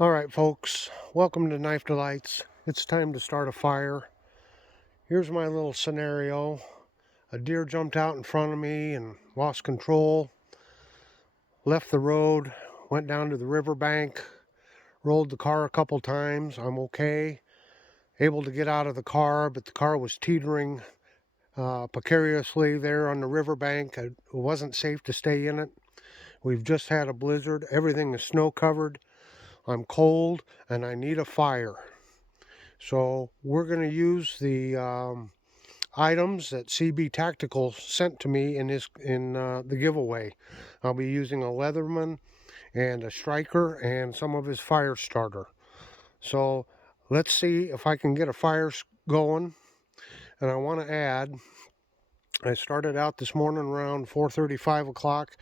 Alright folks, welcome to Knife Delights. It's time to start a fire. Here's my little scenario. A deer jumped out in front of me and lost control. Left the road, went down to the riverbank, rolled the car a couple times. I'm okay. Able to get out of the car, but the car was teetering precariously there on the riverbank. It wasn't safe to stay in it. We've just had a blizzard. Everything is snow covered. I'm cold and I need a fire. So we're going to use the items that CB Tactical sent to me in the giveaway. I'll be using a Leatherman and a striker and some of his fire starter. So let's see if I can get a fire going. And I want to add, I started out this morning around 4:30, 5 o'clock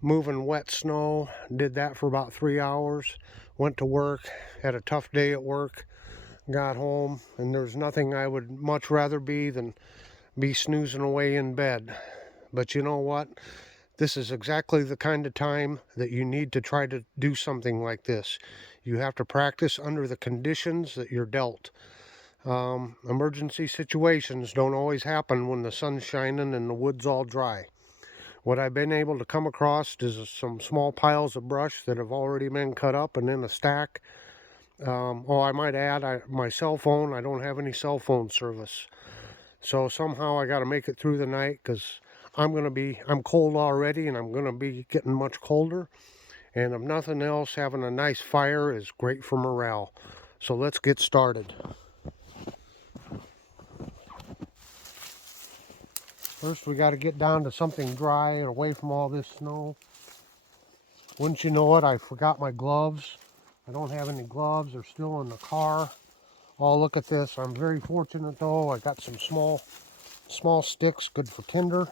moving wet snow. Did that for about 3 hours. Went to work, had a tough day at work. Got home, and there's nothing I would much rather be than be snoozing away in bed. But you know what? This is exactly the kind of time that you need to try to do something like this. You have to practice under the conditions that you're dealt. Emergency situations don't always happen when the sun's shining and the wood's all dry. What I've been able to come across is some small piles of brush that have already been cut up and in a stack. I might add, my cell phone, I don't have any cell phone service. So somehow I got to make it through the night because I'm cold already and I'm going to be getting much colder. And if nothing else, having a nice fire is great for morale. So let's get started. First we got to get down to something dry and away from all this snow. Wouldn't you know it, I forgot my gloves. I don't have any gloves. They're still in the car. Oh, look at this. I'm very fortunate though. I got some small sticks, good for tinder.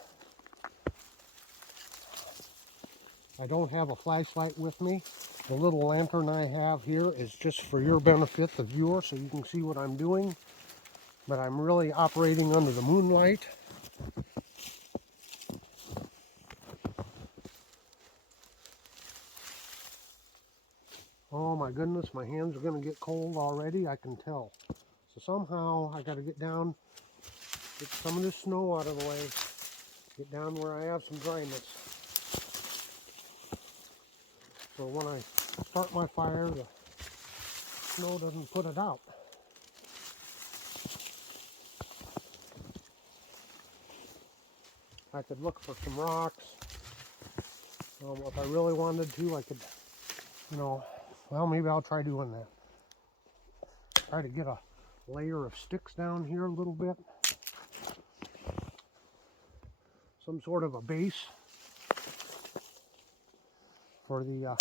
I don't have a flashlight with me. The little lantern I have here is just for your benefit, the viewer, so you can see what I'm doing. But I'm really operating under the moonlight. Oh my goodness, my hands are going to get cold already, I can tell. So somehow I got to get down, get some of this snow out of the way, get down where I have some dryness. So when I start my fire, the snow doesn't put it out. I could look for some rocks. If I really wanted to, I could, well, maybe I'll try doing that. Try to get a layer of sticks down here a little bit. Some sort of a base for the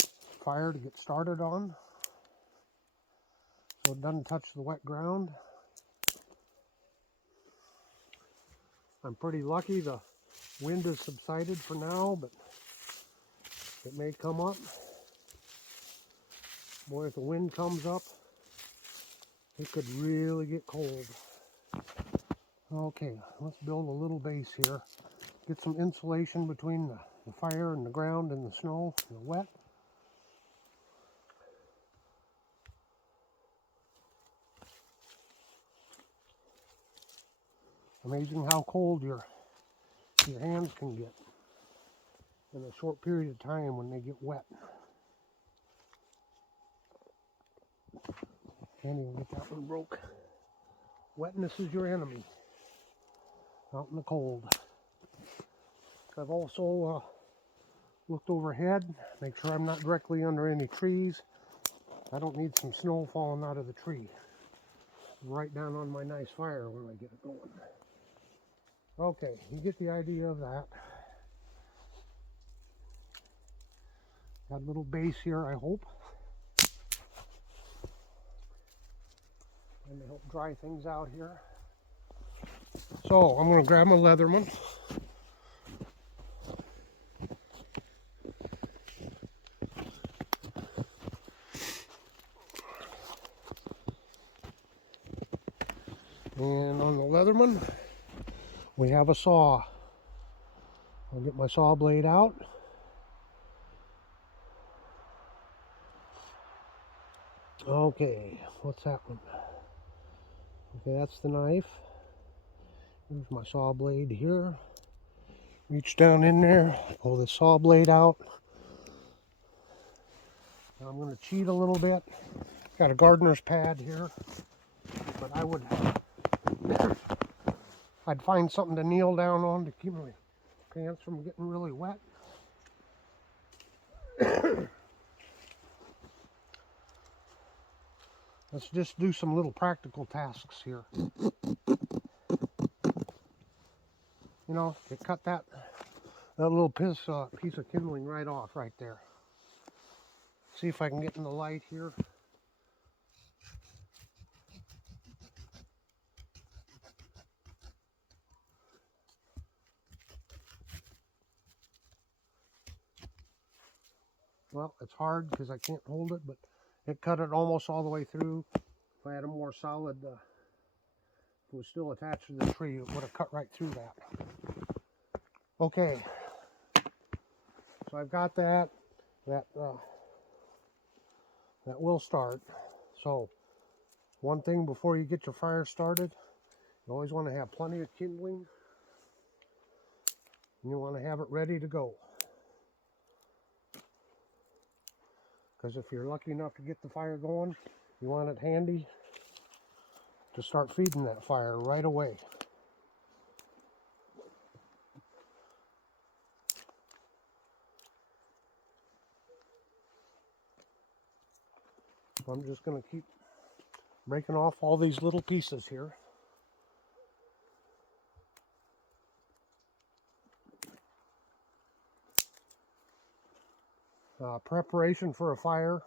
fire to get started on, so it doesn't touch the wet ground. I'm pretty lucky the wind has subsided for now, but it may come up. Boy, if the wind comes up, it could really get cold. Okay, let's build a little base here. Get some insulation between the fire and the ground and the snow and the wet. Amazing how cold your hands can get in a short period of time when they get wet. Can't even get that one broke. Wetness is your enemy out in the cold. I've also looked overhead, make sure I'm not directly under any trees. I don't need some snow falling out of the tree. Right down on my nice fire when I get it going. Okay, you get the idea of that. Got a little base here, I hope. And to help dry things out here. So I'm going to grab my Leatherman. And on the Leatherman, we have a saw. I'll get my saw blade out. Okay, what's that one? Okay, that's the knife. Here's my saw blade here. Reach down in there, pull the saw blade out. Now I'm going to cheat a little bit. Got a gardener's pad here, but I'd find something to kneel down on to keep my pants from getting really wet. Let's just do some little practical tasks here. You know, to cut that little piece of kindling right off right there. See if I can get in the light here. Well, it's hard because I can't hold it, but it cut it almost all the way through. If I had a more solid, if it was still attached to the tree, it would have cut right through that. Okay, so I've got that. That will start. So one thing before you get your fire started, you always want to have plenty of kindling, and you want to have it ready to go. Because if you're lucky enough to get the fire going, you want it handy to start feeding that fire right away. So I'm just going to keep breaking off all these little pieces here. Preparation for a fire,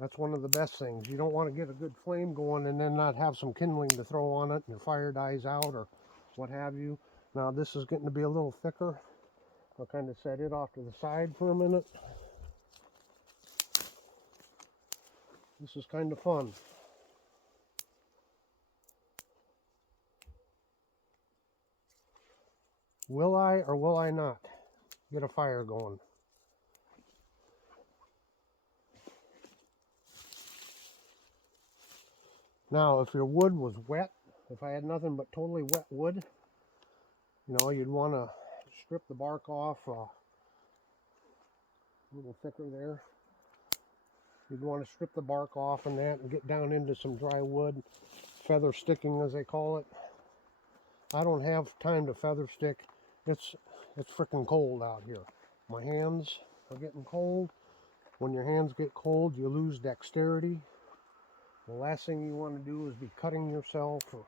that's one of the best things. You don't want to get a good flame going and then not have some kindling to throw on it and your fire dies out or what have you. Now this is getting to be a little thicker. I'll kind of set it off to the side for a minute. This is kind of fun. Will I or will I not get a fire going? Now, if your wood was wet, if I had nothing but totally wet wood, you know, you'd want to strip the bark off a little thicker there. You'd want to strip the bark off and that and get down into some dry wood, feather sticking as they call it. I don't have time to feather stick. It's freaking cold out here. My hands are getting cold. When your hands get cold, you lose dexterity. The last thing you want to do is be cutting yourself or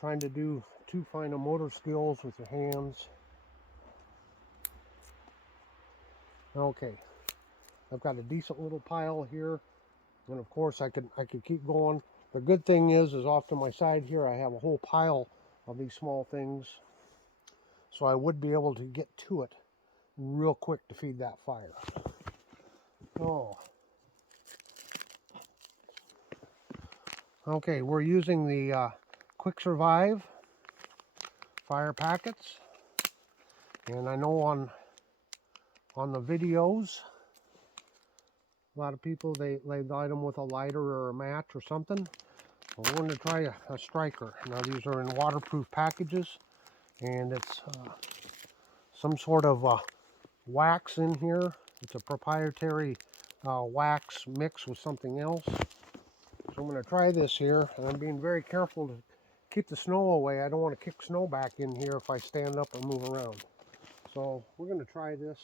trying to do too fine a motor skills with your hands. Okay, I've got a decent little pile here, and of course I could keep going. The good thing is off to my side here I have a whole pile of these small things, so I would be able to get to it real quick to feed that fire. Oh. Okay, we're using the Quick Survive fire packets, and I know on the videos a lot of people they light them with a lighter or a match or something. Well, we're going to try a striker. Now these are in waterproof packages, and it's some sort of wax in here. It's a proprietary wax mixed with something else. So I'm going to try this here, and I'm being very careful to keep the snow away. I don't want to kick snow back in here if I stand up or move around. So we're going to try this.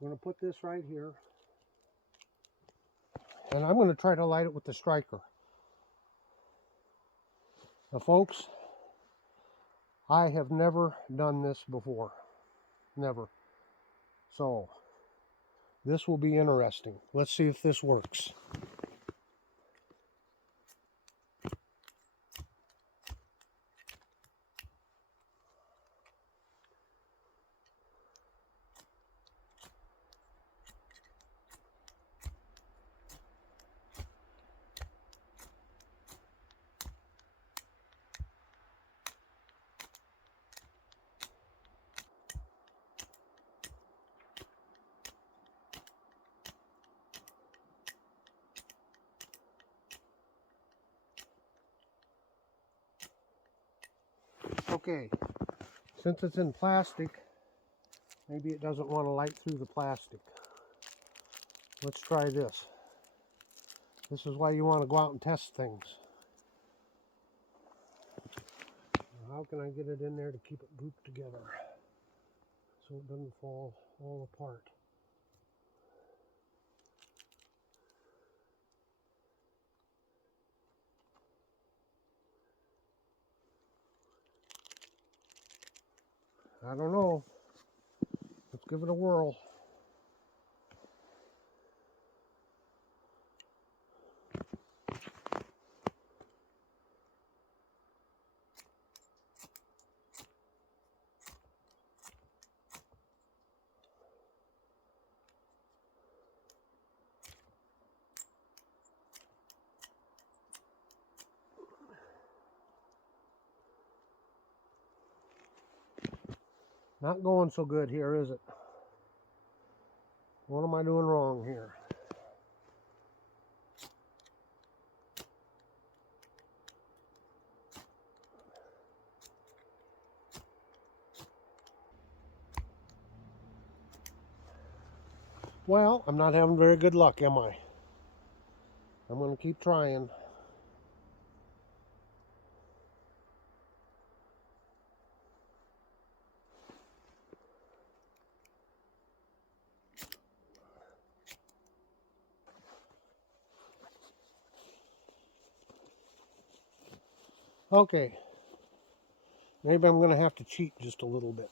I'm going to put this right here, and I'm going to try to light it with the striker. Now folks, I have never done this before. Never. So this will be interesting. Let's see if this works. Okay, since it's in plastic, maybe it doesn't want to light through the plastic. Let's try this. This is why you want to go out and test things. How can I get it in there to keep it grouped together so it doesn't fall all apart? I don't know. Let's give it a whirl. Not going so good here, is it? What am I doing wrong here? Well, I'm not having very good luck, am I? I'm going to keep trying. Okay. Maybe I'm going to have to cheat just a little bit.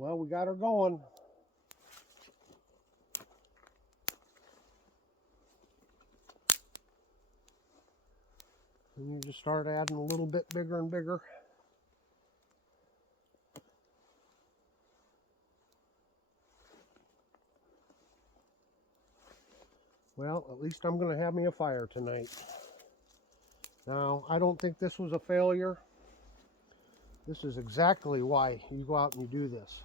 Well, we got her going. And you just start adding a little bit bigger and bigger. Well, at least I'm going to have me a fire tonight. Now, I don't think this was a failure. This is exactly why you go out and you do this.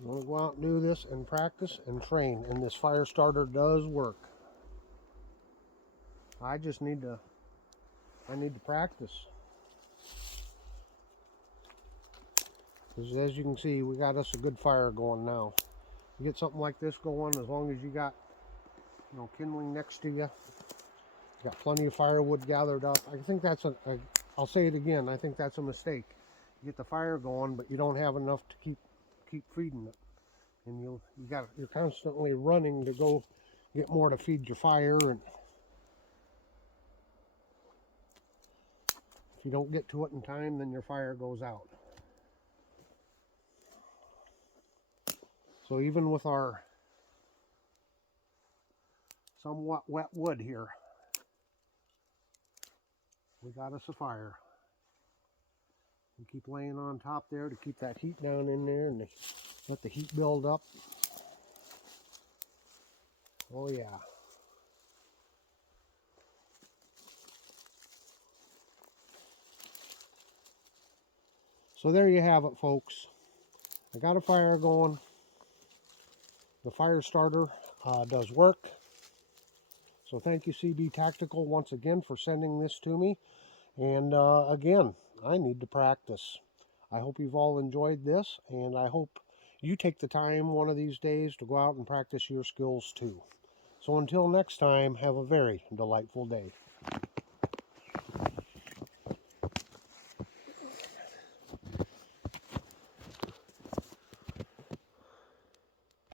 You want to go out and do this and practice and train, and this fire starter does work. I need to practice. Because as you can see, we got us a good fire going now. You get something like this going, as long as you got, kindling next to you, you got plenty of firewood gathered up. I think that's I'll say it again, I think that's a mistake. You get the fire going, but you don't have enough to keep feeding it. And you're constantly running to go get more to feed your fire, and if you don't get to it in time, then your fire goes out. So even with our somewhat wet wood here, we got us a fire. And keep laying on top there to keep that heat down in there and let the heat build up. Oh yeah. So there you have it, folks. I got a fire going. The fire starter does work. So thank you, CB Tactical, once again for sending this to me. And again, I need to practice. I hope you've all enjoyed this, and I hope you take the time one of these days to go out and practice your skills too. So until next time, have a very delightful day.